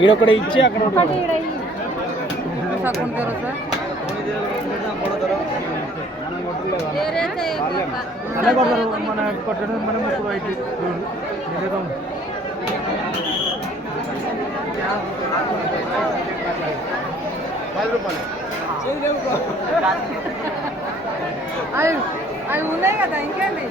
ఈడొకటి ఇచ్చి అక్కడ ఒకటి అలా కొడతారు మన కొట్టడం మనం ముక్కుడు అయితే నిజం. అవి అవి ఉన్నాయి కదా ఇంకేంటి?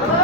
నన్ను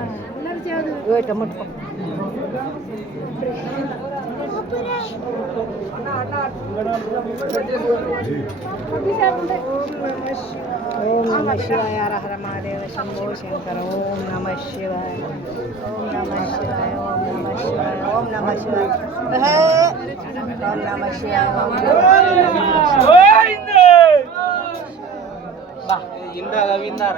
જો ટમેટો ઓમ નમઃ શિવાય હર હર મહાદેવ શંભો શંકર ઓમ નમઃ શિવાય ઓમ નમઃ શિવાય ઓમ નમઃ શિવાય ઓમ નમઃ શિવાય હે ઓમ નમઃ શિવાય ઓમ નમઃ શિવાય વાહ ઇન્દ્ર રવિન્દ્ર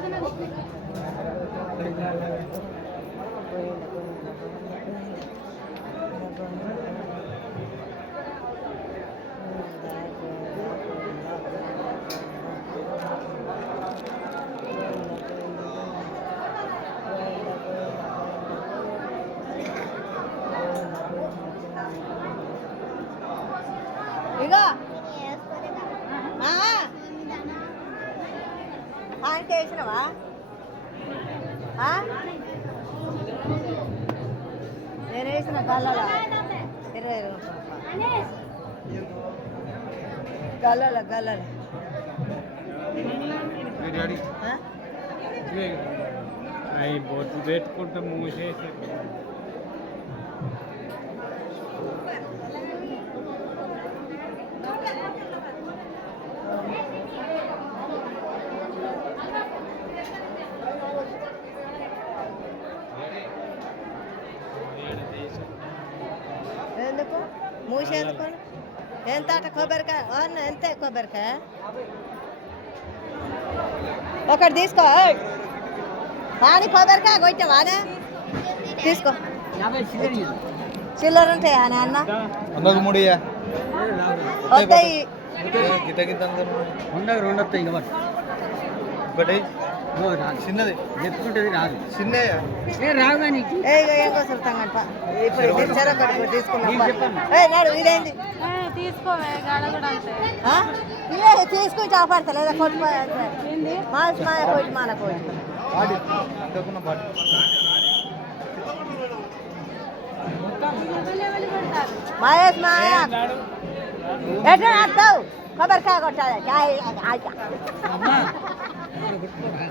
అంటే వేసినవా? నేను వేసిన గల్లలో. ఇరవై గల్లలో గల్లలో? అవి పెట్టుకుంటే మూసేసి. ఎందుకు మూసేందుకు ఎంత అట కొబ్బరికాయ ఎంత కొబ్బరికాయ ఒకటి తీసుకో. వాడి కొబ్బరికాయ కొట్టావానే తీసుకో చిల్లర ఉంటాయా నాన్న అందరికి మూడయ్యా వస్తాయి గిట్ట గిట్ట ఉండగా రెండు వస్తాయి ఇంకా ఒకటి. చిన్నది. ఎత్తుకుంటేది రాదు చిన్న. ఏ ఇక ఏం కోసం తంగంట ఇప్పుడు ఇది చెరొకటి కూడా తీసుకున్నాం ఏ నాడు ఇదేంది? తీసుకోవే గాడ కూడా అంతే. ఆ? ఇదే తీసుకుని చాపడతా లేదా కొట్టు మాస్ మాయ కొట్టి మాల పాటి మహేష్ మాయ. ఎట్లా ఆడతావు? కొబ్బరికాయ కొట్టాలి. కాయ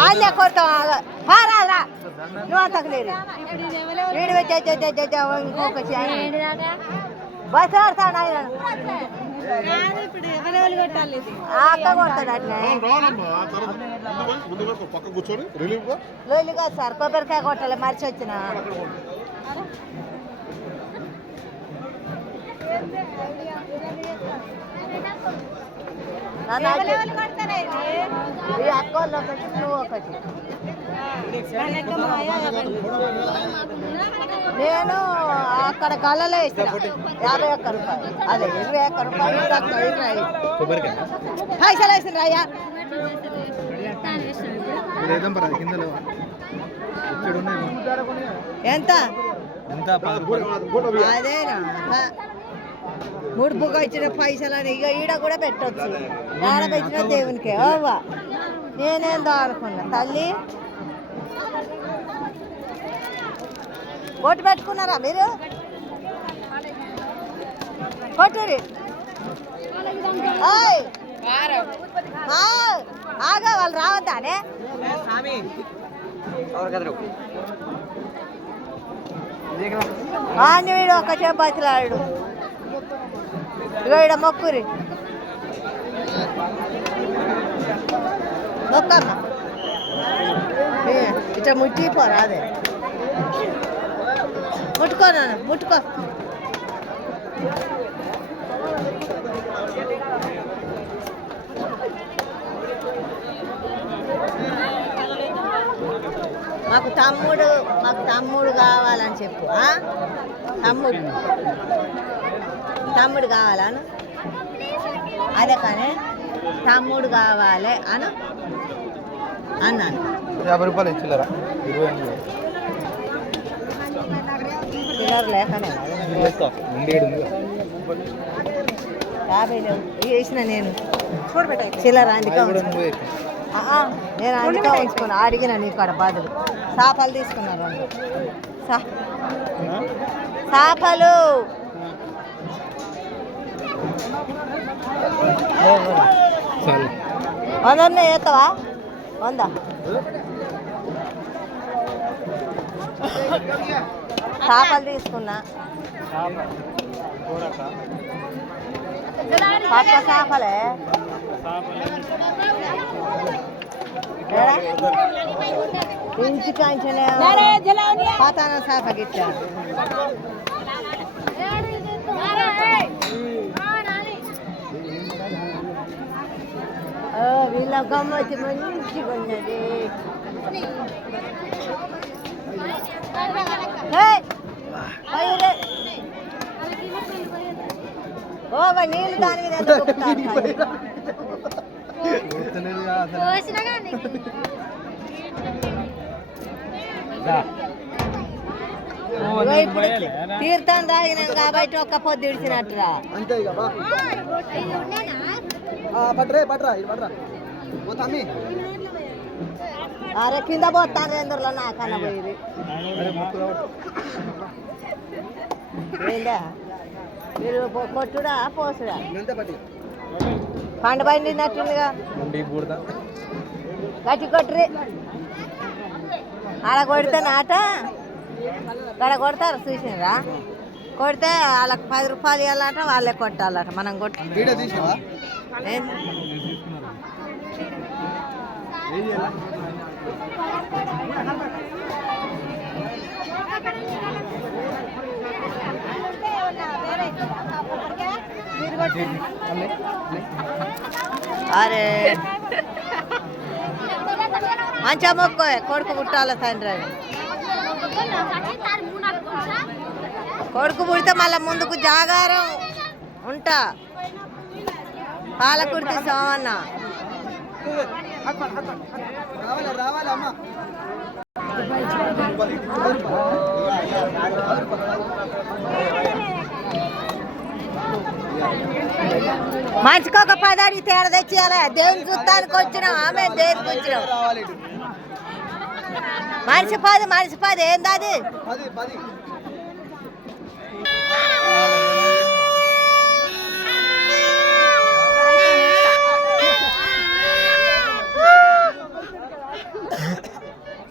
ఆళ్ళే కొడతావు నువ్వు అంతకు లేదు వీడు బస్ ఆడతాడు ఆయన. అక్క కొడతాడు అట్లే. సార్ కొబ్బరికాయ కొట్టాలి మర్చి వచ్చిన. నాన్న ఈ అక్క వాళ్ళు ఒకటి నువ్వు ఒకటి. నేను అక్కడ ఇస్తా యాభై ఒక్క రూపాయలు. అదే ఇరవై ఒక్క రూపాయలు పైసలు వేసిండ్రు అయ్యా ఎంత? ఎంత? పది రూపాయలు. అదేనా? ముడుపుగా ఇచ్చిన పైసలని ఇక ఈడ కూడా పెట్టొచ్చు. ఆడ పెట్టిన దేవునికి. అవ్వా. నేనేందో అనుకున్నా తల్లి? కొట్టు పెట్టుకున్నారా మీరు? కొట్టురి. ఆగా. వాళ్ళు రావద్దానే. వీడు ఒక చెబ్బతిలాడు ఇగో ఈడ మొక్కురి మొక్కమ్మ. ఇట్లా ముట్టిపోరా అదే ముట్టుకో నాన్న ముట్టుకో. మాకు తమ్ముడు మాకు తమ్ముడు కావాలని చెప్పు తమ్ముడు. తమ్ముడు కావాలను అదే కానీ తమ్ముడు కావాలి అను? అన్నాను. యాభై రూపాయలు ఇచ్చిల్లరా? యాభై లేవు. వేసిన నేను. చిల్లర అందుకే కూడా నేను అందుకే ఉంచుకున్నా అడిగిన నీకు అక్కడ బదులు. చేపలు తీసుకున్నారు రెండు సా- చేపలు సరే వందనే వేస్తావా వంద. చేపలు తీసుకున్నా. పట్ల చేపలే? ఇంటి కాంచనే పాతాన చేప వీళ్ళ గమ్మతి మంచిగా ఉన్నది నీళ్ళు దాని మీద ఇప్పుడు తీర్థం తాగినాం కాబట్టి ఒక్క పొద్దు ఇడిచినట్టురా. అంతే పట్రే పట్రా ఇది పట్రా అరే కింద పోతాను ఎందులో నాకన్నా పోయి అరే మొక్కులు ఏందా మీరు పొ- కొట్టుడా పోసుడా పండు పండినట్టుందిగా గట్టి కొట్టురి ఆడ కొడితే నాట ఆడ కొడతారు చూసినరా కొడితే వాళ్ళకి పది రూపాయలు ఇవ్వాలంట వాళ్ళే కొట్టాలట మనం కొట్ట అరే. మంచిగా మొక్క కొడుకు పుట్టాల తండ్రి. కొడుకు పుడితే మళ్ళీ ముందుకు జాగారం. ఉంటా. పాలకుర్తి సోమన్న. మంచికి ఒక పదాడి తేడా తెచ్చేయాలి? దేవుని చూస్తానికి వచ్చినాం ఆమె దేవునికి వచ్చినాం మనిషి పది మనిషి పది ఏంది